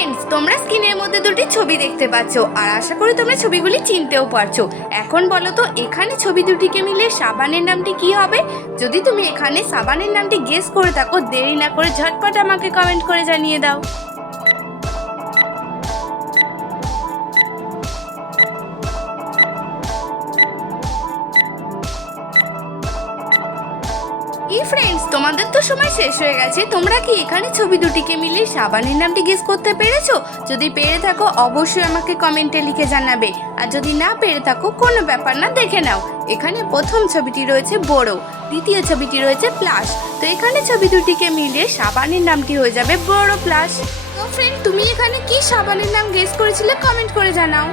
Friends, তোমরা স্ক্রিনের মধ্যে দুটি ছবি দেখতে পাচ্ছ আর আশা করি তোমরা ছবিগুলি চিনতেও পারছো। এখন বলো তো এখানে ছবি দুটিকে মিলে সাবানের নামটি কি হবে? যদি তুমি এখানে সাবানের নামটি গেস করে থাকো, দেরি না করে ঝটপট আমাকে কমেন্ট করে জানিয়ে দাও। ফ্রেন্ডস, তোমাদের তো সময় শেষ হয়ে গেছে। তোমরা কি এখানে ছবি দুটিকে মিলে সাবানের নামটি গেস করতে পেরেছো? যদি পেরে থাকো অবশ্যই আমাকে কমেন্টে লিখে জানাবে, আর যদি না পেরে থাকো কোনো ব্যাপার না, দেখে নাও। এখানে প্রথম ছবিটি রয়েছে বড়, দ্বিতীয় ছবিটি রয়েছে প্লাস। তো এখানে ছবি দুটিকে মিলিয়ে সাবানের নামটি হয়ে যাবে বড় প্লাস। তো ফ্রেন্ড, তুমি এখানে কি সাবানের নাম গেস করেছিলে কমেন্ট করে জানাও।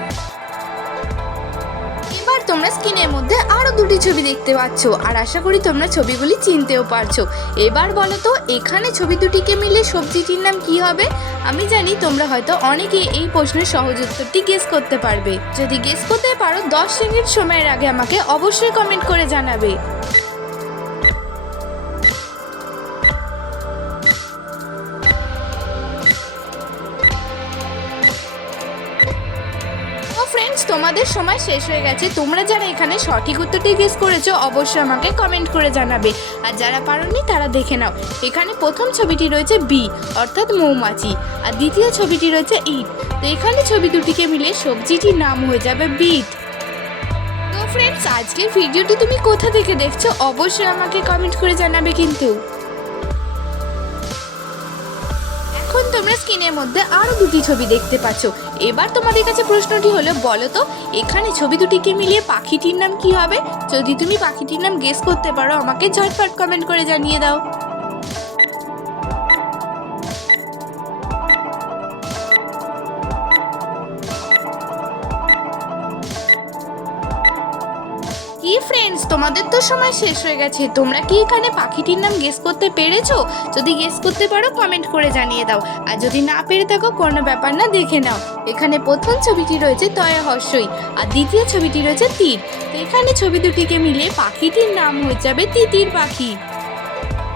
এবার তোমরা স্ক্রিনের মধ্যে আরো দুটি ছবি দেখতে পাচ্ছ আর আশা করি তোমরা ছবিগুলি চিনতেও পারছো। এবার বলো তো এখানে ছবি দুটিকে মিলে সবজিটির নাম কি হবে? আমি জানি তোমরা হয়তো অনেকেই এই প্রশ্নের সহজ উত্তরটি গেস করতে পারবে। যদি গেস করতে পারো 10 সেকেন্ড সময়ের আগে আমাকে অবশ্যই কমেন্ট করে জানাবে। ফ্রেন্ডস, তোমাদের সময় শেষ হয়ে গেছে। তোমরা যারা এখানে সঠিক উত্তরটি গেস করেছো অবশ্যই আমাকে কমেন্ট করে জানাবে, আর যারা পারোনি তারা দেখে নাও। এখানে প্রথম ছবিটি রয়েছে বি অর্থাৎ মৌমাছি, আর দ্বিতীয় ছবিটি রয়েছে ইট। তো এখানে ছবি দুটিকে মিলে সবজিটির নাম হয়ে যাবে বিট। তো ফ্রেন্ডস, আজকের ভিডিওটি তুমি কোথা থেকে দেখছো অবশ্যই আমাকে কমেন্ট করে জানাবে কিন্তু। এখন তোমরা স্ক্রিনের মধ্যে আরো দুটি ছবি দেখতে পাচ্ছ। এবার তোমাদের কাছে প্রশ্নটি হলো, বলো তো এখানে ছবি দুটিকে মিলিয়ে পাখিটির নাম কি হবে? যদি তুমি পাখিটির নাম গেস করতে পারো আমাকে ঝটপট কমেন্ট করে জানিয়ে দাও। কি ফ্রেন্ডস, তোমাদের তো সময় শেষ হয়ে গেছে। তোমরা কি এখানে পাখিটির নাম গেস করতে পেরেছো? যদি গেস করতে পারো কমেন্ট করে জানিয়ে দাও, আর যদি না পেরে থাকো কোনো ব্যাপার না, দেখে নাও। এখানে প্রথম ছবিটি রয়েছে তয় হর্ষই, আর দ্বিতীয় ছবিটি রয়েছে তীর। তো এখানে ছবি দুটিকে মিলিয়ে পাখিটির নাম হয়ে যাবে তিতির পাখি।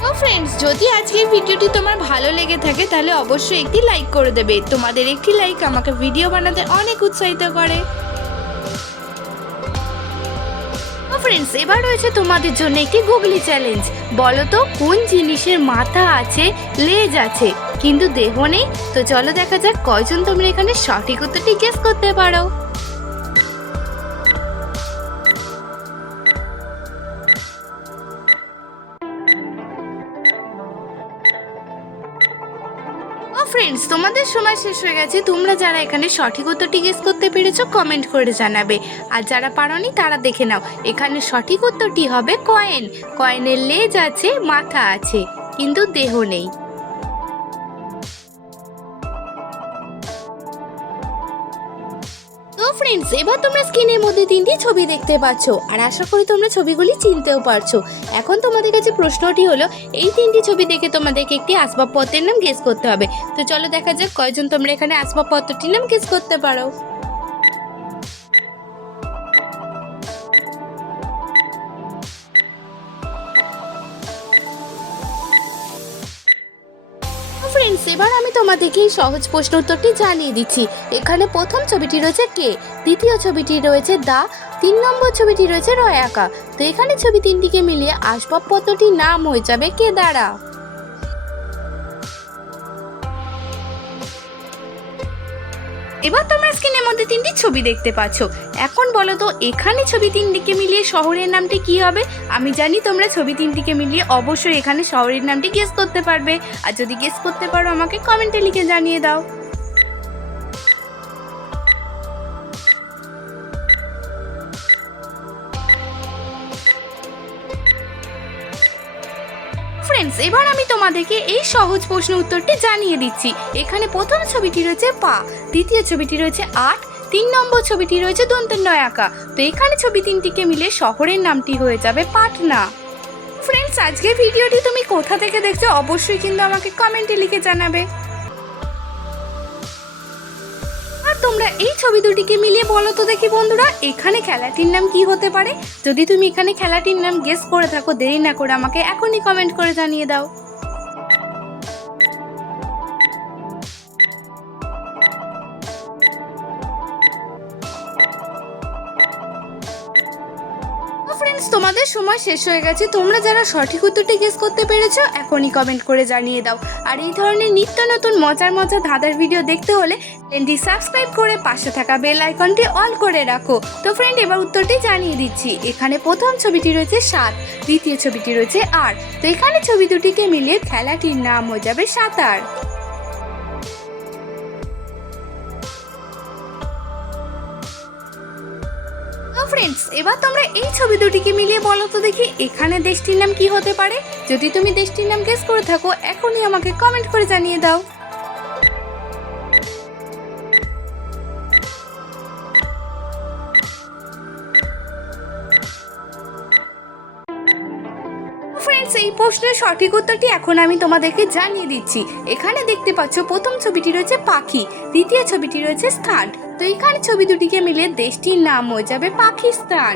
তো ফ্রেন্ডস, যদি আজকের ভিডিওটি তোমার ভালো লেগে থাকে তাহলে অবশ্যই একটি লাইক করে দেবে। তোমাদের একটি লাইক আমাকে ভিডিও বানাতে অনেক উৎসাহিত করে। ফ্রেন্ডস, এবার রয়েছে তোমাদের জন্য একটি গুগলি চ্যালেঞ্জ। বলো তো কোন জিনিসের মাথা আছে, লেজ আছে কিন্তু দেহ নেই? তো চলো দেখা যাক কয়জন তোমরা এখানে সঠিক উত্তরটি গেস করতে পারো। ফ্রেন্ডস, তোমাদের সময় শেষ হয়ে গেছে। তোমরা যারা এখানে সঠিক উত্তরটি গেস করতে পেরেছো কমেন্ট করে জানাবে, আর যারা পারোনি তারা দেখে নাও। এখানে সঠিক উত্তরটি হবে কয়েন। কয়েনের লেজ আছে, মাথা আছে কিন্তু দেহ নেই। তো ফ্রেন্ডস, এবার তোমরা স্ক্রিনের মধ্যে তিনটি ছবি দেখতে পাচ্ছ আর আশা করি তোমরা ছবিগুলি চিনতেও পারছো। এখন তোমাদের কাছে প্রশ্নটি হলো, এই তিনটি ছবি দেখে তোমাদেরকে একটি আসবাবপত্রের নাম গেস করতে হবে। তো চলো দেখা যাক কয়জন তোমরা এখানে আসবাবপত্রটির নাম গেস করতে পারো। ফ্রেন্ডস, এবার আমি তোমাদেরকে এই সহজ প্রশ্ন উত্তরটি জানিয়ে দিচ্ছি। এখানে প্রথম ছবিটি রয়েছে কে, দ্বিতীয় ছবিটি রয়েছে দা, 3 নম্বর ছবিটি রয়েছে রয় আঁকা। তো এখানে ছবি তিনটিকে মিলিয়ে আসবাবপত্রটির নাম হয়ে যাবে কেদারা। এবার তোমরা স্ক্রিনের মধ্যে তিনটি ছবি দেখতে পাচ্ছ। এখন বলো তো এখানে ছবি তিনটিকে মিলিয়ে শহরের নামটি কি হবে? আমি জানি তোমরা ছবি তিনটিকে মিলিয়ে অবশ্যই এখানে শহরের নামটি গেস করতে পারবে, আর যদি গেস করতে পারো আমাকে কমেন্টে লিখে জানিয়ে দাও। ফ্রেন্ডস, এবার আমি তোমাদেরকে এই সহজ প্রশ্ন উত্তরটি জানিয়ে দিচ্ছি। এখানে প্রথম ছবিটি রয়েছে পা, দ্বিতীয় ছবিটি রয়েছে 8, 3 নম্বর ছবিটি রয়েছে দন্তের নয় আঁকা। তো এখানে ছবি তিনটিকে মিলে শহরের নামটি হয়ে যাবে পাটনা। ফ্রেন্ডস, আজকের ভিডিওটি তুমি কোথা থেকে দেখছো অবশ্যই কিন্তু আমাকে কমেন্টে লিখে জানাবে। তোমরা এই ছবি দুটিকে মিলিয়ে বলো তো দেখি বন্ধুরা এখানে খেলাটির নাম কি হতে পারে? যদি তুমি এখানে খেলাটির নাম গেস করে থাকো দেরি না করে আমাকে এখনই কমেন্ট করে জানিয়ে দাও। তোমাদের সময় শেষ হয়ে গেছে। তোমরা যারা সঠিক উত্তরটি গেস করতে পেরেছো এখনই কমেন্ট করে জানিয়ে দাও। আর এই ধরনের নিত্য নতুন মজার মজার ধাঁধার ভিডিও দেখতে হলে চ্যানেলটি সাবস্ক্রাইব করে পাশে থাকা বেল আইকনটি অল করে রাখো। তো ফ্রেন্ড, এবার উত্তরটি জানিয়ে দিচ্ছি। এখানে প্রথম ছবিটি রয়েছে 7, দ্বিতীয় ছবিটি রয়েছে 8। তো এখানে ছবি দুটিকে মিলিয়ে খেলাটির নাম হয়ে যাবে সাঁতার। ফ্রেন্ডস, এবার তোমরা এই ছবি দুটিকে মিলিয়ে বলো তো দেখি এখানে দেশটির নাম কি হতে পারে। যদি তুমি দেশটির নাম গেস করে থাকো এখনই আমাকে কমেন্ট করে জানিয়ে দাও। ফ্রেন্ডস, এই প্রশ্নের সঠিক উত্তরটি এখন আমি তোমাদেরকে জানিয়ে দিচ্ছি। এখানে দেখতে পাচ্ছ প্রথম ছবিটি রয়েছে পাখি, দ্বিতীয় ছবিটি রয়েছে স্থান। তো এখানে ছবি দুটিকে মিলে দেশটির নাম হয়ে যাবে পাকিস্তান।